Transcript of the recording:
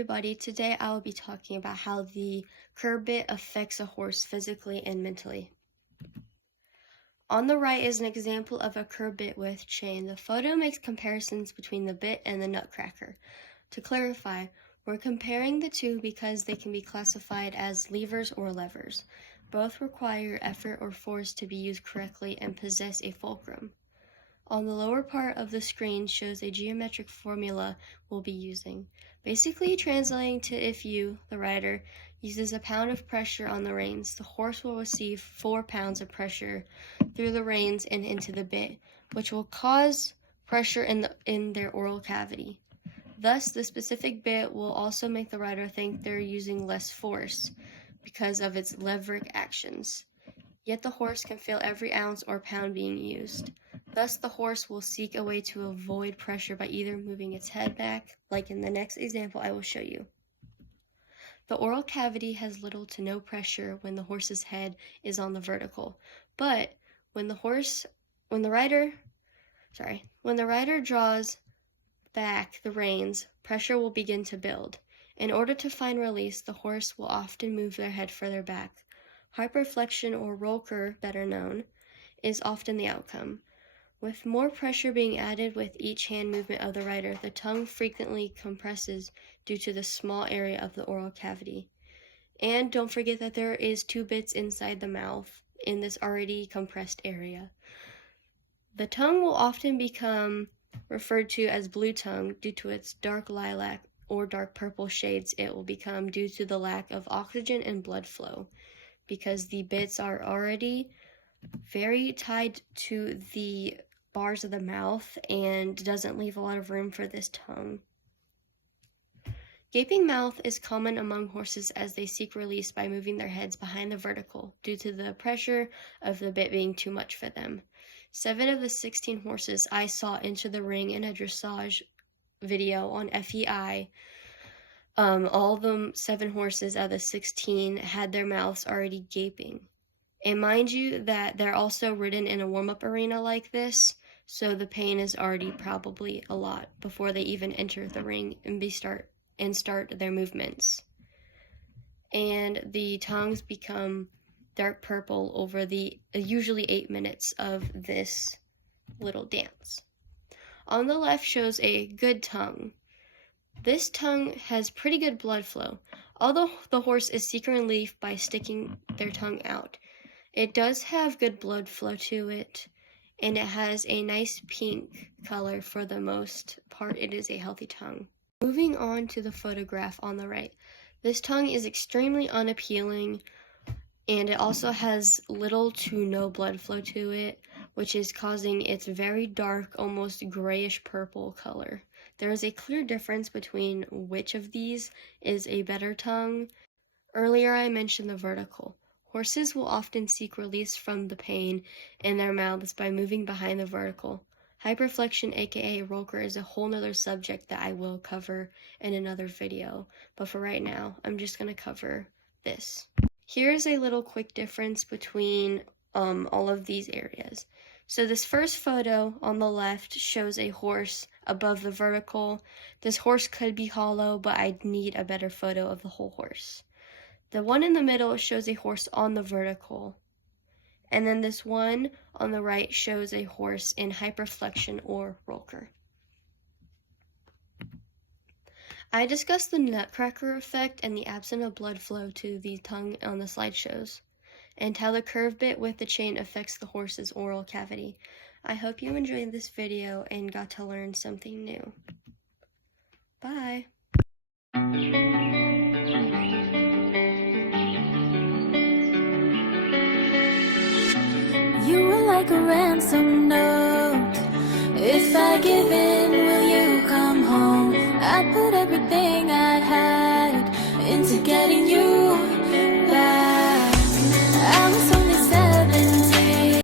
everybody, today I will be talking about how the curb bit affects a horse physically and mentally. On the right is an example of a curb bit with chain. The photo makes comparisons between the bit and the nutcracker. To clarify, we're comparing the two because they can be classified as levers or levers. Both require effort or force to be used correctly and possess a fulcrum. On the lower part of the screen shows a geometric formula we'll be using, basically translating to if you, the rider, uses a pound of pressure on the reins, the horse will receive 4 pounds of pressure through the reins and into the bit, which will cause pressure in their oral cavity. Thus, the specific bit will also make the rider think they're using less force because of its leverick actions. Yet the horse can feel every ounce or pound being used. Thus, the horse will seek a way to avoid pressure by either moving its head back, like in the next example I will show you. The oral cavity has little to no pressure when the horse's head is on the vertical, but when the rider draws back the reins, pressure will begin to build. In order to find release, the horse will often move their head further back. Hyperflexion, or rocker, better known, is often the outcome. With more pressure being added with each hand movement of the rider, the tongue frequently compresses due to the small area of the oral cavity. And don't forget that there is 2 bits inside the mouth in this already compressed area. The tongue will often become referred to as blue tongue due to its dark lilac or dark purple shades it will become due to the lack of oxygen and blood flow, because the bits are already very tied to the bars of the mouth and doesn't leave a lot of room for this tongue. Gaping mouth is common among horses as they seek release by moving their heads behind the vertical due to the pressure of the bit being too much for them. 7 of the 16 horses I saw enter the ring in a dressage video on FEI, all the 7 horses out of the 16 had their mouths already gaping. And mind you that they're also ridden in a warm-up arena like this, so the pain is already probably a lot before they even enter the ring and start their movements. And the tongues become dark purple over the usually 8 minutes of this little dance. On the left shows a good tongue. This tongue has pretty good blood flow, although the horse is seeking relief by sticking their tongue out. It does have good blood flow to it, and it has a nice pink color. For the most part, it is a healthy tongue. Moving on to the photograph on the right. This tongue is extremely unappealing, and it also has little to no blood flow to it, which is causing its very dark, almost grayish purple color. There is a clear difference between which of these is a better tongue. Earlier I mentioned the vertical. Horses will often seek release from the pain in their mouths by moving behind the vertical. Hyperflexion, aka rocker, is a whole nother subject that I will cover in another video, but for right now, I'm just going to cover this. Here's a little quick difference between all of these areas. So this first photo on the left shows a horse above the vertical. This horse could be hollow, but I'd need a better photo of the whole horse. The one in the middle shows a horse on the vertical. And then this one on the right shows a horse in hyperflexion or rocker. I discussed the nutcracker effect and the absence of blood flow to the tongue on the slideshows, and how the curve bit with the chain affects the horse's oral cavity. I hope you enjoyed this video and got to learn something new. Bye! You were like a ransom note. If I give in, will you come home? I put everything I had into getting you